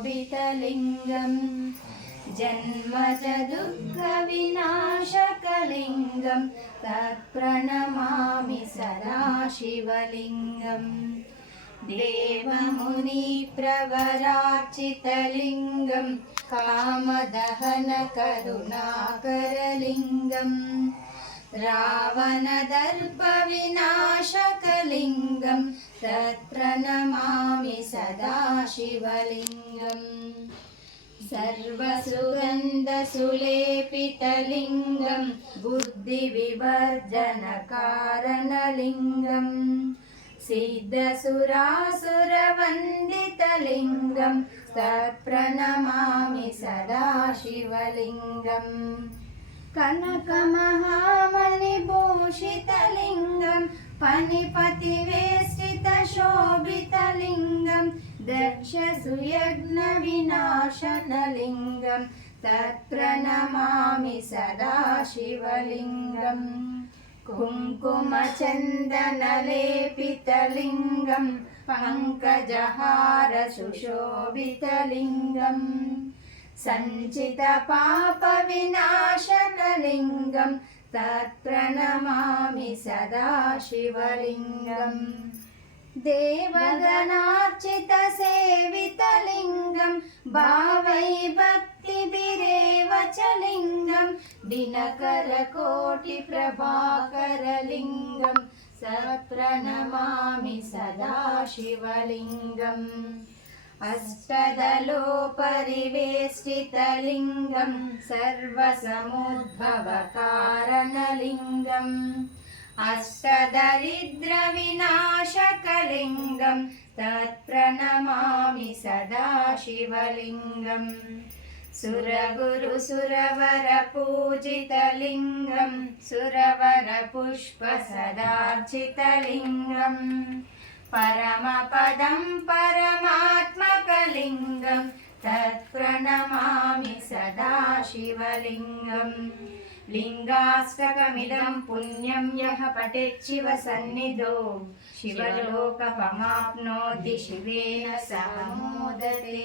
शोभितलिङ्गम् जन्मज दुःखविनाशकलिङ्गं तत्प्रणमामि सदा शिवलिङ्गम् देवमुनिप्रवरार्चितलिङ्गं कामदहनकरुणाकरलिङ्गम् रावणदर्पविनाशकलिङ्गं तत्प्रणमामि सदा शिवलिङ्गम् सर्वसुगन्धसुलेपितलिङ्गं बुद्धिविवर्जनकारणलिङ्गम् सिद्धसुरासुरवन्दितलिङ्गं तत्प्रणमामि सदा शिवलिङ्गम् कनकमहामणिभूषितलिङ्गं फणिपतिवेष्टितशोभितलिङ्गं दक्षसुयज्ञविनाशनलिङ्गं तत्प्रणमामि सदा शिवलिङ्गम् कुङ्कुमचन्दनलेपितलिङ्गं पङ्कजहारसुशोभितलिङ्गम् सञ्चितपापविनाशनलिङ्गं तत्प्रणमामि सदा शिवलिङ्गम् देवगणार्चितसेवितलिङ्गं भावैर्भक्तिभिरेव च लिङ्गं दिनकरकोटिप्रभाकरलिङ्गं तत्प्रणमामि सदा शिवलिङ्गम् अष्टदलोपरिवेष्टितलिङ्गं सर्वसमुद्भवकारणलिङ्गम् अष्टदरिद्रविनाशकलिङ्गं तत्प्रणमामि सदा शिवलिङ्गम् सुरगुरुसुरवरपूजितलिङ्गं सुरवरपुष्पसदार्चितलिङ्गम् परमपदं परमात्मकलिङ्गं तत्प्रणमामि सदा शिवलिङ्गम् लिङ्गाष्टकमिदं पुण्यं यः पठेत् शिवसन्निधौ शिवलोकमवाप्नोति शिवेन सह मोदते।